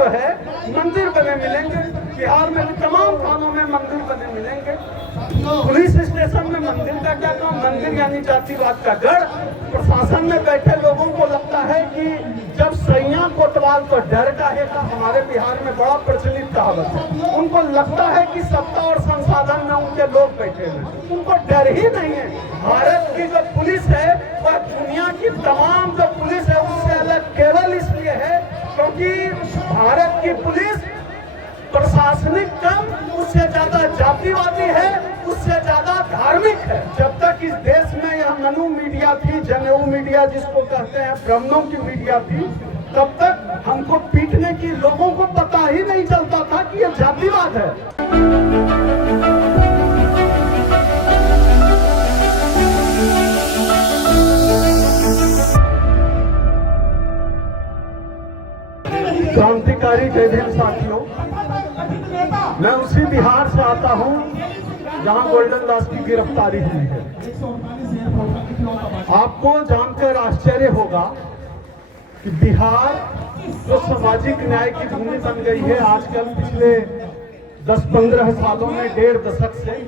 जो है मंदिर बने मिलेंगे। बिहार में भी तमाम थानों में मंदिर बने मिलेंगे। पुलिस स्टेशन में मंदिर का क्या काम? मंदिर यानी जातिवाद का गढ़। प्रशासन में बैठे लोगों को लगता है कि जब सैया कोतवाल तो डर का है का हमारे बिहार में बड़ा प्रचलित कहावत है। उनको लगता है कि सत्ता और संसाधन में उनके लोग बैठे हैं, उनको डर ही नहीं है। भारत की जो पुलिस है वह दुनिया की तमाम जो पुलिस है उससे अलग केवल इसलिए है क्योंकि भारत की पुलिस प्रशासनिक कम, उससे ज्यादा जातिवादी है, उससे ज्यादा धार्मिक है। जब तक इस देश में यह मनु मीडिया थी, जनेऊ मीडिया जिसको कहते हैं, ब्राह्मणों की मीडिया थी, तब तक हमको पीटने की लोगों को पता ही नहीं चलता था कि यह जातिवाद है। क्रांतिकारी जय भीम साथियों, मैं उसी बिहार से आता हूं जहां गोल्डन दास की गिरफ्तारी हुई है। आपको जानकर आश्चर्य होगा कि बिहार जो सामाजिक न्याय की भूमि बन गई है आजकल पिछले 10-15 सालों में, 1.5 दशक से,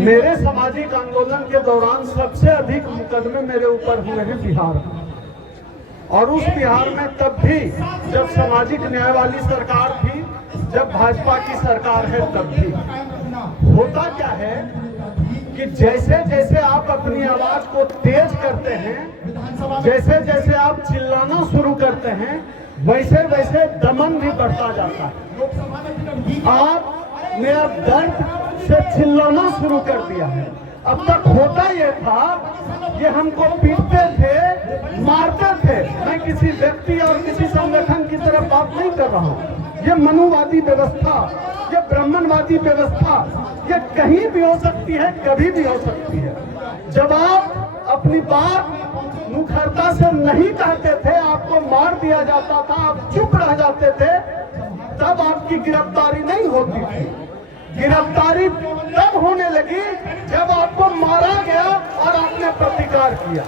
मेरे सामाजिक आंदोलन के दौरान सबसे अधिक मुकदमे मेरे ऊपर हुए हैं बिहार में। और उस बिहार में तब भी जब सामाजिक न्याय वाली सरकार थी, जब भाजपा की सरकार है तब भी। होता क्या है कि जैसे जैसे आप अपनी आवाज को तेज करते हैं, जैसे जैसे आप चिल्लाना शुरू करते हैं, वैसे वैसे दमन भी बढ़ता जाता है। आपने अब दर्द से चिल्लाना शुरू कर दिया है। अब तक होता यह था कि हमको पीटते थे, मारते थे। मैं किसी व्यक्ति और किसी संगठन की तरफ बात नहीं कर रहा हूँ। ये मनुवादी व्यवस्था, ये ब्राह्मणवादी व्यवस्था, ये कहीं भी हो सकती है, कभी भी हो सकती है। जब आप अपनी बात मुखरता से नहीं कहते थे, आपको मार दिया जाता था, आप चुप रह जाते थे, तब आपकी गिरफ्तारी नहीं होती थी। गिरफ्तारी तब होने लगी जब आपको मारा गया और आपने प्रतिकार किया,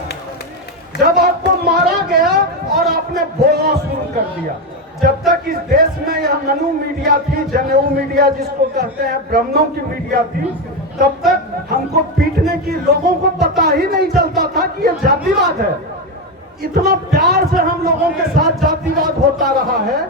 जब आपको मारा गया और आपने बोलना शुरू कर दिया। जब तक इस देश में यह मनु मीडिया थी, जनेऊ मीडिया जिसको कहते हैं, ब्राह्मणों की मीडिया थी, तब तक हमको पीटने की लोगों को पता ही नहीं चलता था कि यह जातिवाद है। इतना प्यार से हम लोगों के साथ जातिवाद होता रहा है।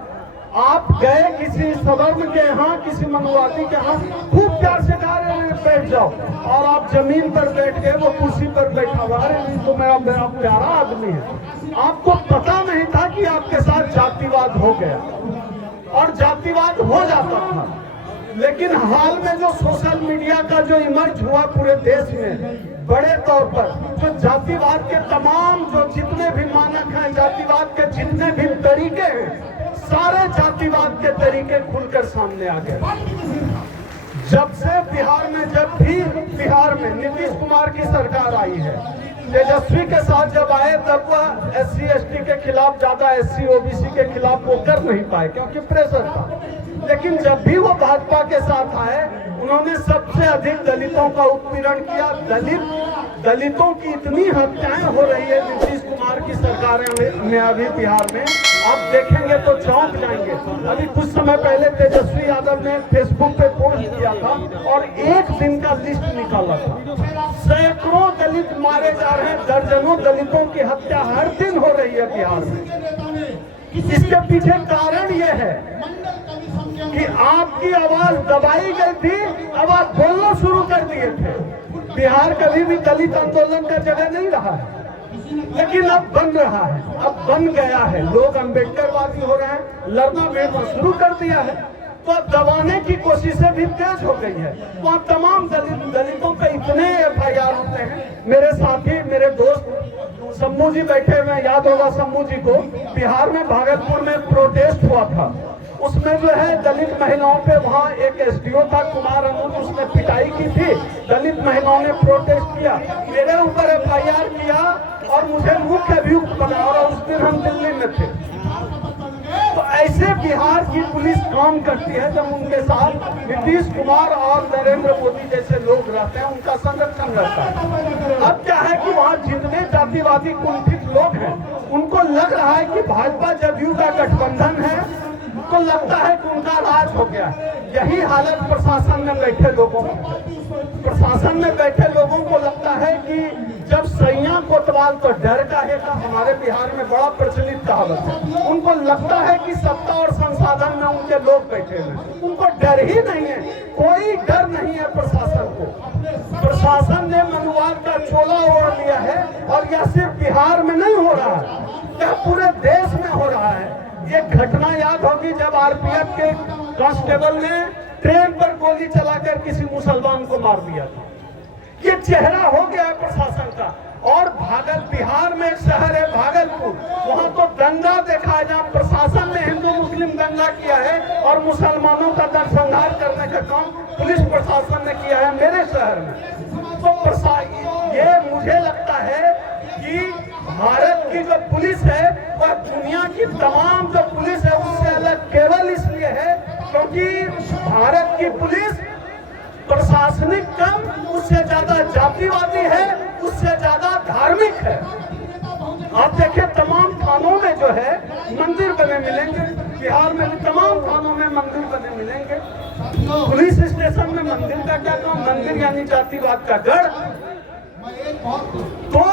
आप गए किसी सवर्ण के यहाँ, किसी मनुवादी के यहाँ, खूब प्यार से कहा रहे हैं बैठ जाओ, और आप जमीन पर बैठ गए, वो कुर्सी पर बैठा हुआ, अरे नहीं तो मेरा प्यारा आदमी है। आपको पता नहीं था कि आपके साथ जातिवाद हो गया और जातिवाद हो जाता था। लेकिन हाल में जो सोशल मीडिया का जो इमर्ज हुआ पूरे देश में बड़े तौर पर, जो जातिवाद के तमाम जो जितने भी मानक हैं, जातिवाद के जितने भी तरीके हैं, सारे जातिवाद के तरीके खुलकर सामने आ गए। जब से बिहार में, जब भी बिहार में नीतीश कुमार की सरकार आई है, तेजस्वी के साथ जब आए तब वह SC/ST के खिलाफ ज्यादा, SC/OBC के खिलाफ वो कर नहीं पाए क्योंकि प्रेशर था। लेकिन जब भी वो भाजपा के साथ आए, उन्होंने सबसे अधिक दलितों का उत्पीड़न किया। दलितों की इतनी हत्याएं हो रही है नीतीश कुमार की सरकार में अभी बिहार में, आप देखेंगे तो चौंक जाएंगे। अभी कुछ समय पहले तेजस्वी यादव ने फेसबुक पे पोस्ट किया था और एक दिन का लिस्ट निकाला था। सैकड़ों दलित मारे जा रहे हैं, दर्जनों दलितों की हत्या हर दिन हो रही है बिहार में। इसके पीछे कारण ये है कि आपकी आवाज दबाई गई थी, अब आप बोलना शुरू कर दिए थे। बिहार कभी भी दलित आंदोलन का जगह नहीं रहा है, लेकिन अब बन रहा है, अब बन गया है। लोग अम्बेडकरवादी हो रहे हैं, लड़ना बेड़ना शुरू कर दिया है, तो दबाने की कोशिशें भी तेज हो गई है। वहाँ तमाम दलितों पे इतने FIR होते हैं। मेरे साथी, मेरे दोस्त शम्भू जी बैठे हुए, याद होगा शम्भू जी को, बिहार में भागलपुर में प्रोटेस्ट हुआ था। उसमें जो है दलित महिलाओं पे, वहाँ एक SDO था कुमार अनूप, उसने पिटाई की थी। दलित महिलाओं ने प्रोटेस्ट किया, मेरे ऊपर FIR किया और मुझे मुख्य अभियुक्त बनाया, और उस दिन हम दिल्ली में थे। तो ऐसे बिहार की पुलिस काम करती है जब उनके साथ नीतीश कुमार और नरेंद्र मोदी जैसे लोग रहते हैं, उनका संरक्षण रहता है। अब क्या है कि वहाँ जितने जातिवादी कुंठित लोग हैं, उनको लग रहा है कि भाजपा जदयू का गठबंधन है उनको लगता है कि उनका राज हो गया है। यही हालत प्रशासन में बैठे लोगों को लगता है कि जब सैया कोतवाल तो डर का है, का हमारे बिहार में बड़ा प्रचलित कहावत है। उनको लगता है कि सत्ता और संसाधन में उनके लोग बैठे हैं, उनको डर ही नहीं है, कोई डर नहीं है प्रशासन को। प्रशासन ने मनुवाद का चोला ओढ़ लिया है, और यह सिर्फ बिहार में नहीं हो रहा है, यह पूरे देश में हो रहा है। ये घटना याद होगी जब आरपीएफ के कांस्टेबल ने ट्रेन पर गोली चलाकर किसी मुसलमान को मार दिया था। ये चेहरा हो गया है प्रशासन का। और बिहार में एक शहर है भागलपुर, वहां तो दंगा देखा है, जहाँ प्रशासन ने हिंदू मुस्लिम दंगा किया है और मुसलमानों का नरसंहार करने का काम पुलिस प्रशासन ने किया है मेरे शहर में। तो ये मुझे लगता है कि भारत की जो पुलिस है वह दुनिया की तमाम जो पुलिस है उससे अलग केवल इसलिए है क्योंकि भारत की पुलिस प्रशासनिक कम, उससे ज्यादा जातिवादी है, उससे ज्यादा धार्मिक है। आप देखिए तमाम थानों में जो है मंदिर बने मिलेंगे, बिहार में भी तमाम थानों में मंदिर बने मिलेंगे। पुलिस स्टेशन में मंदिर का क्या काम? मंदिर यानी जातिवाद का गढ़। तो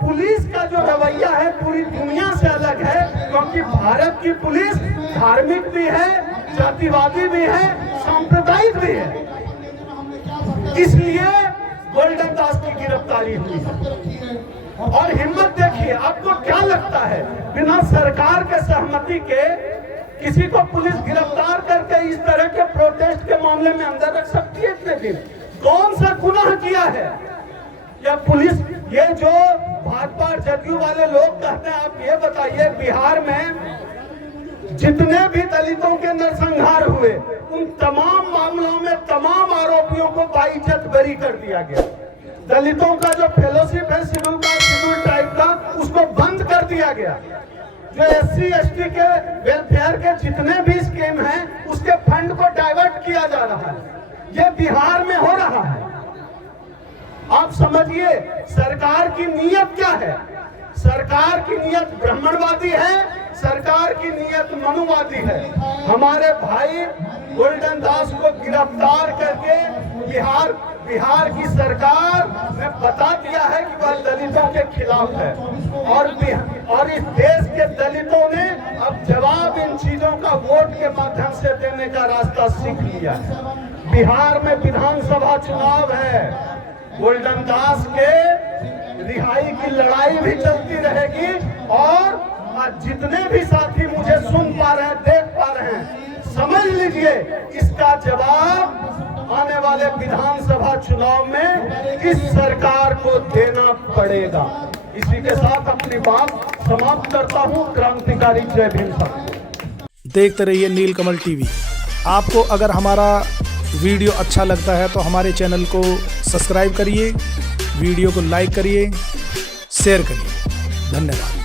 पुलिस का जो रवैया है पूरी दुनिया से अलग है, क्योंकि भारत की पुलिस धार्मिक भी है, जातिवादी भी है, सांप्रदायिक भी है। इसलिए गोल्डन दास की गिरफ्तारी हुई है। और हिम्मत देखिए, आपको क्या लगता है बिना सरकार के सहमति के किसी को पुलिस गिरफ्तार करके इस तरह के प्रोटेस्ट के मामले में अंदर रख सकती है? इतने दिन कौन सा गुनाह किया है या पुलिस? ये जो भाजपा जदयू वाले लोग कहते हैं, आप ये बताइए बिहार में जितने भी दलितों के नरसंहार हुए उन तमाम मामलों में तमाम आरोपियों को बाइज्जत बरी कर दिया गया। दलितों का जो फेलोशिप है शेड्यूल ट्राइब का, उसको बंद कर दिया गया। जो SC ST के वेलफेयर के जितने भी स्कीम हैं उसके फंड को डाइवर्ट किया जा रहा है। ये बिहार में हो रहा है। आप समझिए सरकार की नीयत क्या है। सरकार की नीयत ब्राह्मणवादी है, सरकार की नीयत मनुवादी है। हमारे भाई गोल्डन दास को गिरफ्तार करके बिहार की सरकार ने बता दिया है कि वह दलितों के खिलाफ है, और इस देश के दलितों ने अब जवाब इन चीजों का वोट के माध्यम से देने का रास्ता सीख लिया है। बिहार में विधानसभा चुनाव है, गोल्डन दास के रिहाई की लड़ाई भी चलती रहेगी। और जितने भी साथी मुझे सुन पा रहे हैं, देख पा रहे हैं, समझ लीजिए इसका जवाब आने वाले विधानसभा चुनाव में इस सरकार को देना पड़ेगा। इसी के साथ अपनी बात समाप्त करता हूं। क्रांतिकारी जय भीम साहब। देखते रहिए नीलकमल टीवी। आपको अगर हमारा वीडियो अच्छा लगता है तो हमारे चैनल को सब्सक्राइब करिए, वीडियो को लाइक करिए, शेयर करिए। धन्यवाद।